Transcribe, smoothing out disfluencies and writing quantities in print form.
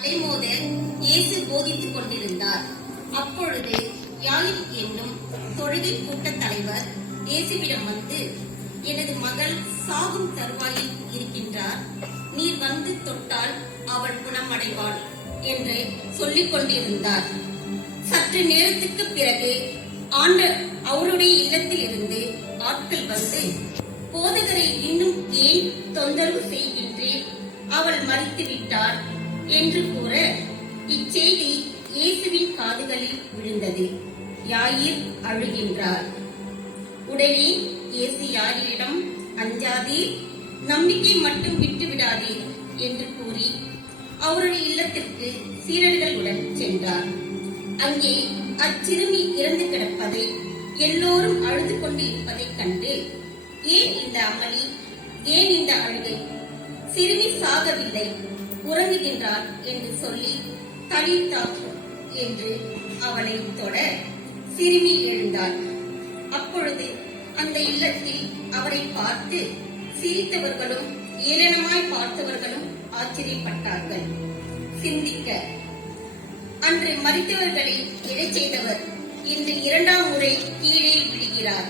அலைமோத இயேசு போதித்துக் கொண்டிருந்தார். அப்பொழுது யாயிர் என்னும் தொழுகை கூட்டத் தலைவர் இயேசுவிடம் வந்து, எனது மகள் சாகும் தருவாயில் இருக்கின்றார், நீர் வந்து தொட்டால் அவள் குணமடைவாள் என்று சொல்லிக் கொண்டிருந்தார். சற்று நேரத்துக்கு பிறகு அவருடைய இல்லத்தில் இருந்து ஆட்கள் வந்து, போதகரை இன்னும் ஏன் தொந்தரவு செய்கின்றேன், அவள் மரித்துவிட்டார் என்று கூற, இச்செய்தி இயேசுவின் காதுகளில் விழுந்தது. யாயிர் அழுகின்றார். உடனே இயேசு யாயிரிடம், அஞ்சாதே, நம்பிக்கை மட்டும் விட்டுவிடாதே என்று கூறி அவருடைய இல்லத்திற்கு சீடர்களுடன் சென்றார். அங்கே அச்சிறுமி இறந்து கிடப்பதை, எல்லோரும் அழுது கொண்டு இருப்பதைக் கண்டு, ஏன் இந்த அமளி, ஏன் இந்த அழுகை, சிறுமி சாகவில்லை, உறங்குகின்றார் என்று சொல்லி, தலித்தா என்று அவளை தொட சிறுமி எழுந்தாள். அப்பொழுது அந்த இல்லத்தில் அவரை பார்த்து சிரித்தவர்களும் ஏளனமாய் பார்த்தவர்களும் ஆச்சரியப்பட்டார்கள். சிந்திக்க, அன்று மரித்தவர்களை எழச் செய்தவர் இன்று இரண்டாம் முறை கீழே விழுகிறார்.